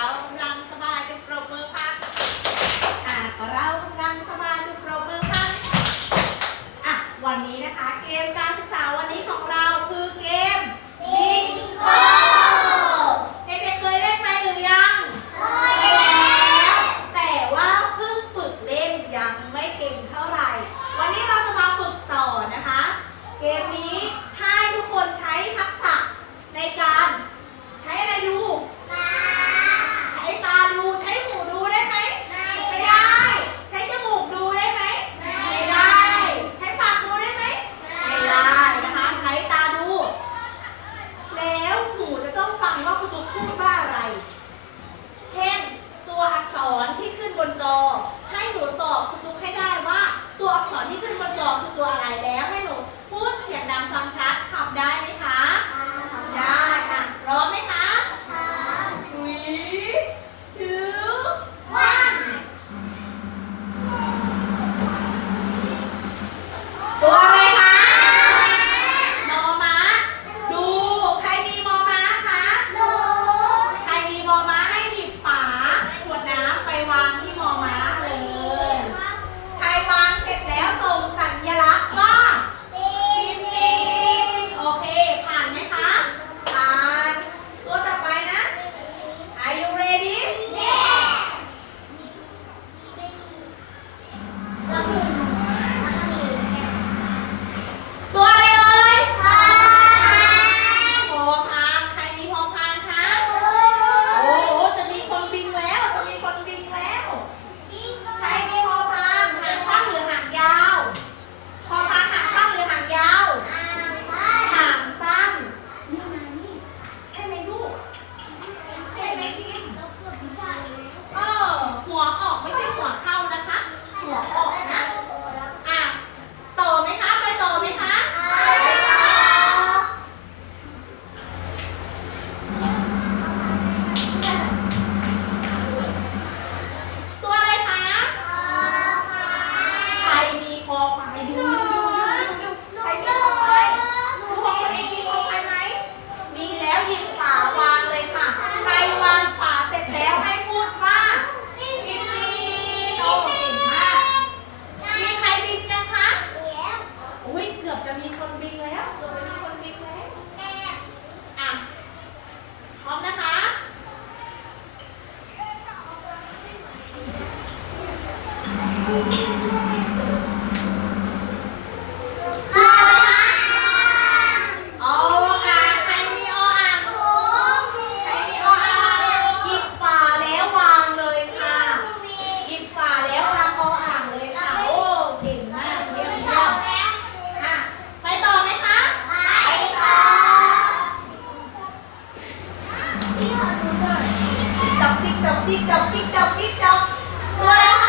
เรากำลังส Tick tock, tick tock, tick.